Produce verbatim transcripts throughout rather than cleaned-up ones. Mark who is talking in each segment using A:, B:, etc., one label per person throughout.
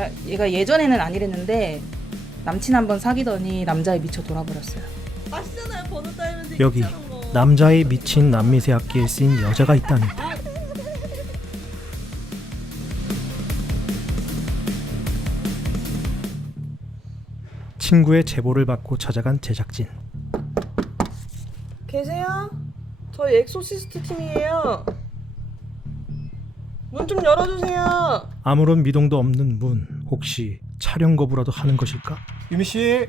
A: 얘가 얘가 예전에는 아니랬는데 남친 한번 사귀더니 남자에 미쳐 돌아버렸어요.
B: 아시잖아요. 번호 따이면 되게
C: 여기
B: 귀찮은 거.
C: 남자의 미친 남미세 악기에 쓰인 여자가 있다니. 친구의 제보를 받고 찾아간 제작진.
B: 계세요? 저희 엑소시스트 팀이에요. 문 좀 열어주세요.
C: 아무런 미동도 없는 문. 혹시 촬영 거부라도 하는 것일까? 유미 씨.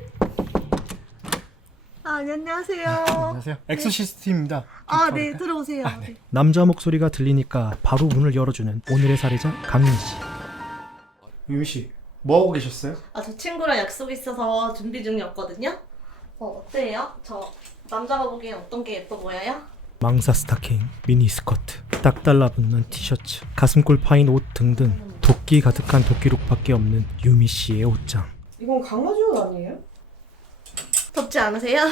B: 아, 네, 안녕하세요.
C: 안녕하세요. 엑소시스트 팀입니다.
B: 아, 네, 들어오세요. 아, 네.
C: 남자 목소리가 들리니까 바로 문을 열어주는 오늘의 살해자 강민 씨. 유미 씨, 뭐 하고 계셨어요?
B: 아, 저 친구랑 약속 있어서 준비 중이었거든요. 어, 어때요? 저 남자가 보기엔 어떤 게 예뻐 보여요?
C: 망사 스타킹, 미니 스커트, 딱 달라붙는 티셔츠, 가슴골 파인 옷 등등 도끼 가득한 도끼룩밖에 없는 유미 씨의 옷장.
B: 이건 강아지 옷 아니에요? 덥지 않으세요?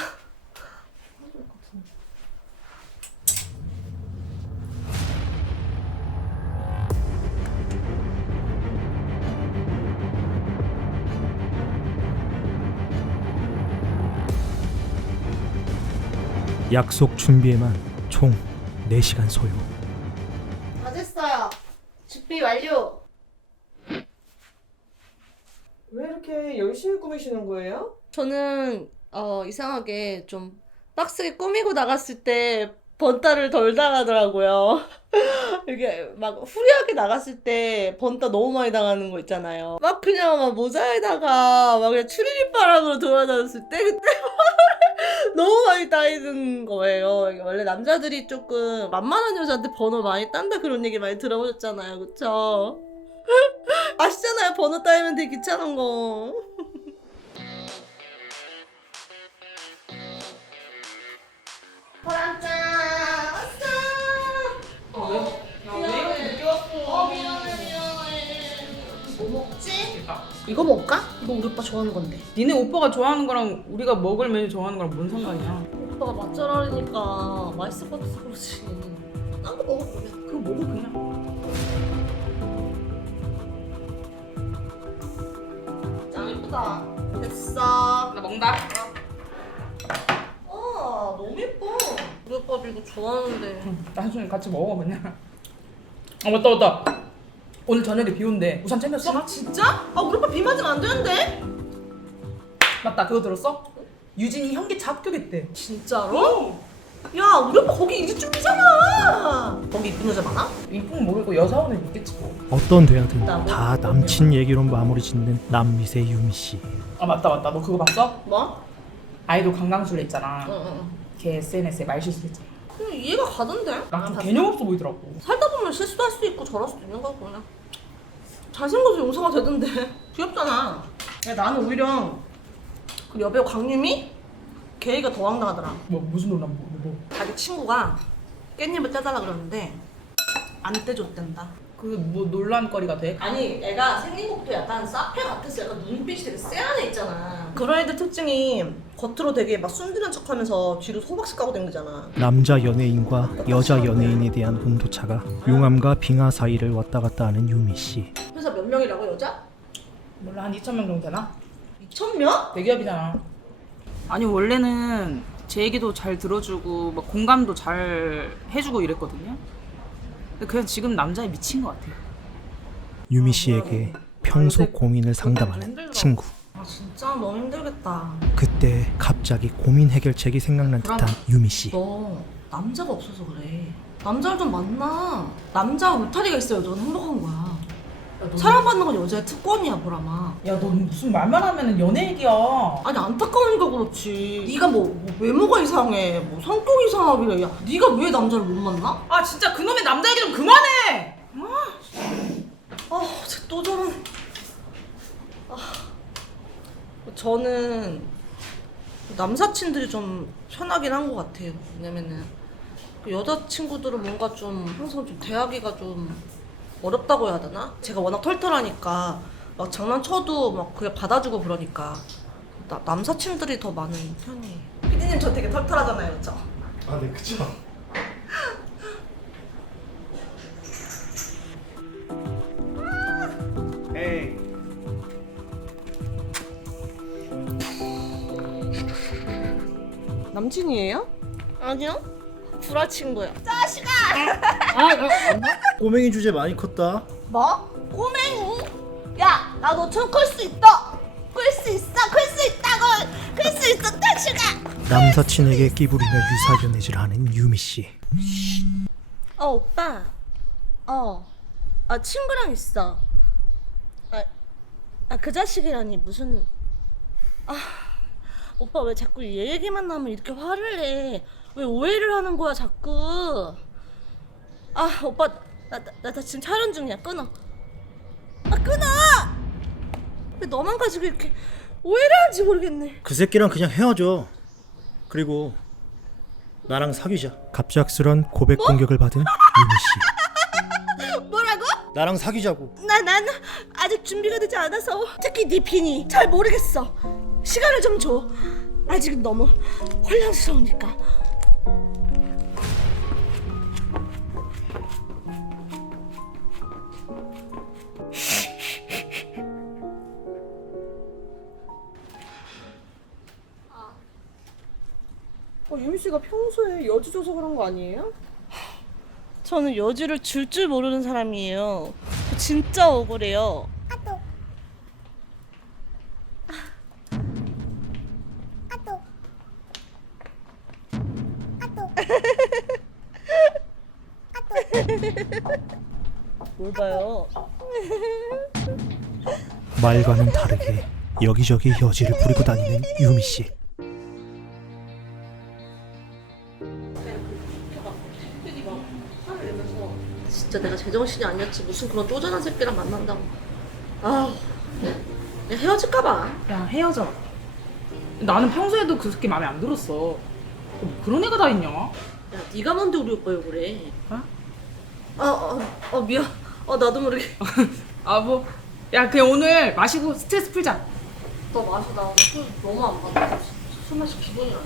C: 약속 준비에만 총 네 시간 소요.
B: 다 됐어요. 준비 완료. 왜 이렇게 열심히 꾸미시는 거예요? 저는 어, 이상하게 좀 빡세게 꾸미고 나갔을 때 번따를 덜 당하더라고요. 이게 막 후리하게 나갔을 때 번따 너무 많이 당하는 거 있잖아요. 막 그냥 막 모자에다가 막 그냥 추리닝바람으로 돌아다녔을 때 그때 너무 많이 따이는 거예요. 이게 원래 남자들이 조금 만만한 여자한테 번호 많이 딴다 그런 얘기 많이 들어보셨잖아요. 그쵸? 아시잖아요. 번호 따이면 되게 귀찮은 거. 보람짱 왔어. 어, 왜? 야, 왜 이렇게 늦게 왔어? 어, 미안해, 미안해. 뭐 먹지? 이거 먹을까? 이거 우리 오빠 좋아하는 건데.
A: 니네 오빠가 좋아하는 거랑 우리가 먹을 메뉴 좋아하는 거랑 뭔 상관이야?
B: 오빠가 맛잘알이니까 맛있을 것 같아서 그렇지. 딴 거 먹어 그러면.
A: 그거 먹어 그냥.
B: 짱 예쁘다. 됐어.
A: 나 먹는다.
B: 아 너무 예뻐. 우리 오빠도 이거 좋아하는데.
A: 나중에 같이 먹어 그냥. 아 맞다 맞다. 오늘 저녁에 비 온대. 우산 챙겼어?
B: 아 진짜? 아 우리 오빠 비 맞으면 안 되는데?
A: 맞다 그거 들었어? 유진이 현기차 합격했대.
B: 진짜로? 야 우리 오빠 거기 이제 준비잖아. 거기 이쁜 여자 많아?
A: 이쁜 모르고 여사원은 있겠지 뭐.
C: 어떤 대화든 다 남친 얘기로 마무리 짓는 남미세 유미 씨.
A: 아 맞다 맞다 너 그거 봤어?
B: 뭐?
A: 아이돌 강강술래 있잖아.
B: 응응.
A: 걔 에스엔에스에 말 실수했잖아.
B: 그냥 이해가 가던데?
A: 나 좀
B: 아,
A: 개념 없어 보이더라고.
B: 살다 보면 실수도 할 수도 있고 저럴 수도 있는 거고 그냥. 잘생겨서 용서가 되던데. 귀엽잖아. 야 나는 오히려 그 여배우 강유미? 걔가 더 황당하더라.
A: 뭐 무슨 논란 뭐, 뭐.
B: 자기 친구가 깻잎을 떼달라 그러는데 안 떼줬댄다.
A: 그 뭐 논란거리가 돼?
B: 아니 애가 생긴 것도 약간 사페 같았어. 약간 눈빛이 되게 쎄한 애 있잖아. 그런 애들 특징이 겉으로 되게 막 순진한 척하면서 뒤로 소박씩 까고 댕기잖아.
C: 남자 연예인과 여자 연예인에 대한 온도차가 용암과 빙하 사이를 왔다 갔다 하는 유미 씨.
B: 회사 몇 명이라고 여자?
A: 몰라 한 이천 명 정도 되나?
B: 이천 명?
A: 대기업이잖아. 아니 원래는 제 얘기도 잘 들어주고 막 공감도 잘 해주고 이랬거든요. 근데 그냥 지금 남자에 미친 것 같아요.
C: 유미 씨에게 평소 고민을 상담하는 친구.
B: 아 진짜 너무 힘들겠다.
C: 그때 갑자기 고민 해결책이 생각난 듯한 유미 씨.
B: 너 남자가 없어서 그래. 남자를 좀 만나. 남자가 울타리가 있어야 너는 행복한 거야. 사랑받는 건 여자의 특권이야 보람아.
A: 야 너 무슨 말만 하면은 연애 얘기야.
B: 아니 안타까우니까 그렇지. 네가 뭐, 뭐 외모가 이상해, 뭐 성격이 이상하길래 야 네가 왜 남자를 못 만나?
A: 아 진짜 그놈의 남자 얘기 좀 그만해.
B: 아, 쟤또 저런. 아, 저는 남사친들이 좀 편하긴 한 것 같아요. 왜냐면은 그 여자친구들은 뭔가 좀 항상 좀 대하기가 좀 어렵다고 해야 되나? 제가 워낙 털털하니까 막 장난쳐도 막 그게 받아주고 그러니까 나, 남사친들이 더 많은 편이에요. 피디님 저 되게 털털하잖아요, 그렇죠?
C: 아, 네, 그쵸. 에이,
B: 남친이에요? 아니요. 불화 친구요. 짜식아!
C: 아, 아, 꼬맹이 주제 많이 컸다.
B: 뭐? 꼬맹이? 야, 나 너처럼 클 수 있다. 클 수 있어, 클 수 있다고. 클 수 있어, 짜식아.
C: 남사친에게 끼부리며 유사견내질 하는 유미 씨.
B: 어, 오빠. 어. 아, 친구랑 있어. 아, 아, 그 자식이라니 무슨. 아, 오빠 왜 자꾸 얘 얘기만 나면 이렇게 화를 내? 왜 오해를 하는 거야 자꾸? 아, 오빠 나 나 나 지금 촬영 중이야. 끊어. 아, 끊어. 왜 너만 가지고 이렇게 오해를 하는지 모르겠네.
C: 그 새끼랑 그냥 헤어져. 그리고 나랑 사귀자. 갑작스런 고백 공격을 받은 유미 씨.
B: 뭐라고?
C: 나랑 사귀자고.
B: 나 난 아직 준비가 되지 않아서 특히 네 빈이 잘 모르겠어. 시간을 좀 줘. 아직은 너무 혼란스러우니까.
D: 어, 유미 씨가 평소에 여주 줘서 그런 거 아니에요?
B: 저는 여주를 줄 줄 모르는 사람이에요. 저 진짜 억울해요. 뭘 봐요?
C: 말과는 다르게 여기저기 여지를 부리고 다니는 유미 씨.
B: 진짜 내가 제정신이 아니었지 무슨 그런 쪼잔한 새끼랑 만난다고. 아, 그냥 헤어질까봐.
A: 야 헤어져. 나는 평소에도 그 새끼 마음에 안 들었어. 뭐 그런 애가 다 있냐?
B: 야, 네가 뭔데 우리 오빠 욕을 해?
A: 어?
B: 아, 어, 어 미안. 어, 나도 모르게.
A: 아 뭐. 야 그냥 오늘 마시고 스트레스 풀자.
B: 너 마셔. 나 오늘 술 너무 안 받아. 술 마시 기분이 안 나.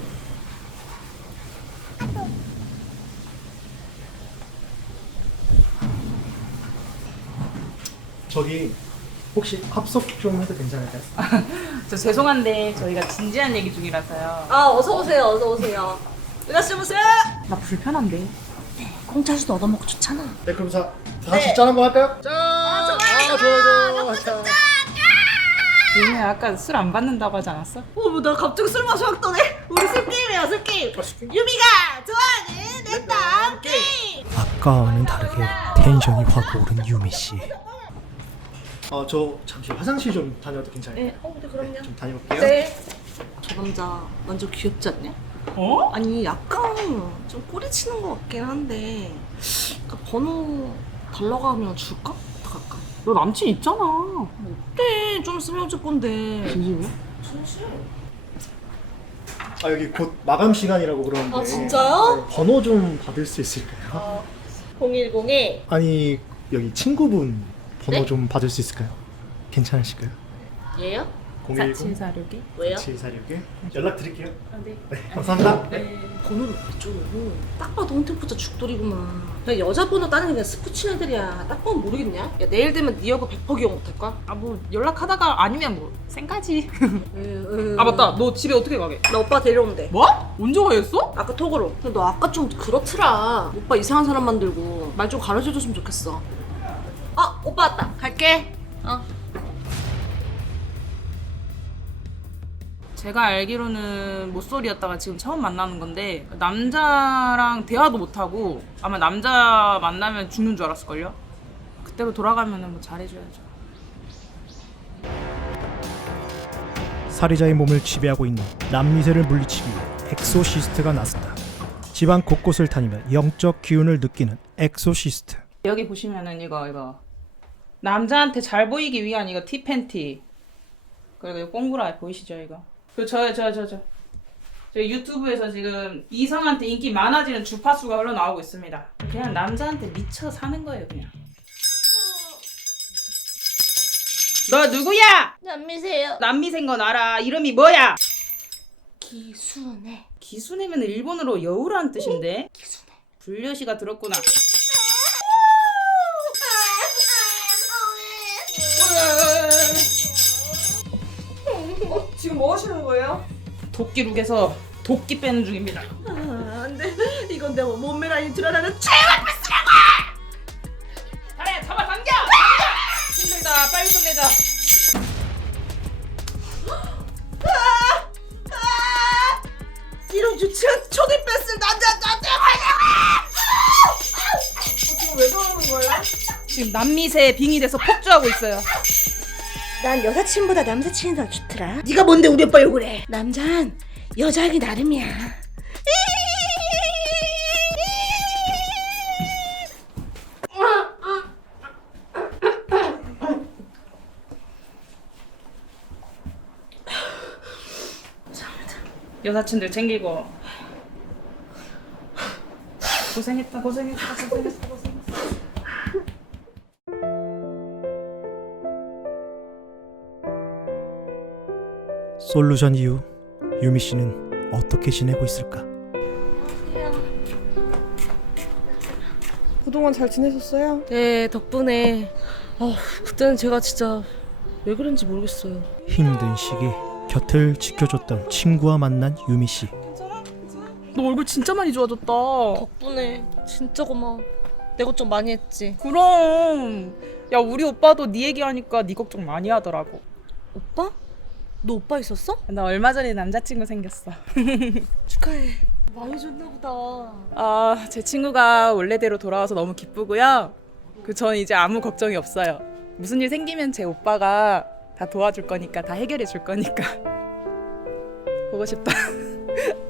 C: 저기 혹시 합석 좀 해도 괜찮을까요?
A: 저 죄송한데 저희가 진지한 얘기 중이라서요.
B: 아, 어서 오세요. 어서 오세요. 일어나시 보세요.
A: 나 불편한데.
B: 공짜수 얻어먹고 좋잖아.
C: 네, 그럼 자, 다 같이 짠 한번 할까요? 짠! 아, 좋아요. 좋아요, 좋아요.
A: 얘네 아까 술 안 받는다고 하지 않았어?
B: 어, 뭐 나 갑자기 술 마셔 확 떠네. 우리 술 게임이야, 술 게임. 유미가 좋아하는 랜덤 게임.
C: 아까와는 다르게 텐션이 확 오른 유미 씨. 어, 저 잠시 화장실 좀 다녀도 괜찮아요?
B: 네, 어, 네, 그럼요.
C: 좀 다녀올게요.
B: 네. 저 남자 완전 귀엽지 않냐?
A: 어?
B: 아니, 약간 좀 꼬리치는 것 같긴 한데 그 번호 달라고 하면 줄까? 어떡할까?
A: 너 남친 있잖아.
B: 어때? 좀 있으면 헤어질 건데.
A: 진심이야?
B: 진심?
C: 아, 여기 곧 마감 시간이라고 그러는데.
B: 아, 진짜요?
C: 네, 번호 좀 받을 수 있을까요?
B: 공일공에
C: 아니, 여기 친구분 번호
B: 네?
C: 좀 받을 수 있을까요? 괜찮으실까요?
B: 얘요?
C: 공일공
A: 사칠사육이?
B: 왜요?
C: 칠사육에 연락 드릴게요.
A: 아, 네.
C: 네, 감사합니다.
B: 번호를 왜 줘? 딱 봐도 홍태포자 죽돌이구만. 그냥 여자 번호 따는 게 그냥 스포츠 애들이야. 딱 보면 모르겠냐? 야, 내일 되면 네 여보 백 퍼센트 기억 못할까?
A: 아 뭐 연락하다가 아니면 뭐 생까지.
B: 으,
A: 아 맞다. 너 집에 어떻게 가게?
B: 나 오빠 데려온대.
A: 뭐? 언제 가였어?
B: 아까 톡으로. 근데 너 아까 좀 그렇더라. 오빠 이상한 사람 만들고 말 좀 가르쳐줬으면 좋겠어. 아, 오빠 왔다. 갈게. 어.
A: 제가 알기로는 모쏠이었다가 지금 처음 만나는 건데 남자랑 대화도 못하고 아마 남자 만나면 죽는 줄 알았을걸요? 그때로 돌아가면 뭐 잘해줘야죠.
C: 살인자의 몸을 지배하고 있는 남미세를 물리치기 위해 엑소시스트가 나섰다. 집안 곳곳을 다니며 영적 기운을 느끼는 엑소시스트.
A: 여기 보시면은 이거 이거 남자한테 잘 보이기 위한 이거 티 팬티 그리고 이 꽁구라 보이시죠 이거? 그리고 저 저 저 저 저 유튜브에서 지금 이성한테 인기 많아지는 주파수가 흘러나오고 있습니다. 그냥 남자한테 미쳐 사는 거예요 그냥. 너 누구야?
B: 남미세요.
A: 남미생 건 알아. 이름이 뭐야?
B: 기순해.
A: 기순이면 일본어로 여우라는 뜻인데.
B: 기순해.
A: 불려시가 들었구나.
D: 어, 지금 뭐 하시는 거예요?
A: 도끼룩에서 도끼 빼는 중입니다.
B: 아, 안돼. 이건 내 몸매 라인 드러나는 최악.
A: 그래 잡아 당겨. 힘들다. 빨리 끝내자.
B: 이런 유치한 초딩 뺐을 남자 나한테
D: 지금 왜 저러는 거예요?
A: 지금 남미새에 빙의돼서 폭주하고 있어요.
B: 난 여사친보다 남사친이 더 좋더라. 네가 뭔데 우리 오빠 욕을 해? 남잔 여자하기 나름이야.
A: 여사친들 챙기고. 고생했다 고생했다 고생했다 고생했다.
C: 솔루션 이후 유미 씨는 어떻게 지내고 있을까?
D: 그동안 잘 지내셨어요?
B: 네 덕분에. 아 그때는 제가 진짜 왜 그런지 모르겠어요.
C: 힘든 시기 곁을 지켜줬던 친구와 만난 유미 씨.
A: 너 얼굴 진짜 많이 좋아졌다.
B: 덕분에 진짜 고마워. 내 걱정 많이 했지.
A: 그럼. 야 우리 오빠도 네 얘기하니까 네 걱정 많이 하더라고.
B: 오빠? 너 오빠 있었어?
A: 나 얼마 전에 남자친구 생겼어.
B: 축하해. 많이 줬나 보다.
A: 아, 제 친구가 원래대로 돌아와서 너무 기쁘고요. 그 전 이제 아무 걱정이 없어요. 무슨 일 생기면 제 오빠가 다 도와줄 거니까 다 해결해 줄 거니까. 보고 싶다.